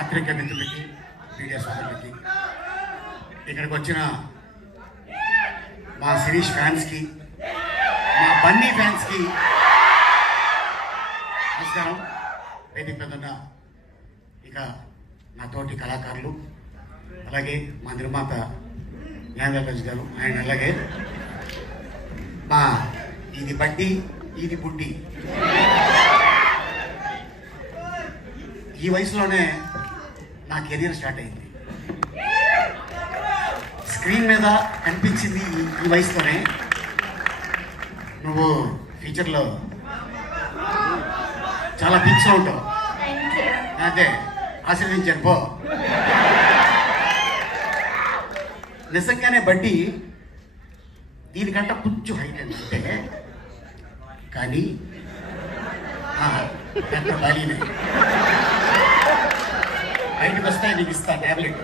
పాత్రికేయ మిత్రులకి, మీడియా సోదరులకి, ఇక్కడికి వచ్చిన మా శిరీష్ ఫ్యాన్స్కి, మా బన్నీ ఫ్యాన్స్కి నమస్కారం. వేదిక మీద ఉన్న ఇక నా తోటి కళాకారులు, అలాగే మా నిర్మాత జ్ఞానరాజు గారు, ఆయన అలాగే మా ఇది బడ్డి ఇది బుడ్డి, ఈ వయసులోనే నా కెరీర్ స్టార్ట్ అయింది. స్క్రీన్ మీద కనిపించింది ఈ వయసులోనే. నువ్వు ఫ్యూచర్లో చాలా పిక్స్ ఉంటావు, అదే ఆశీర్వదించాను పో. నిజంగానే బడ్డీ దీనికంటే కొంచెం హైట్ అంటే, కానీ బయటకు వస్తాయి, నీకు ఇస్తా ట్యాబ్లెట్.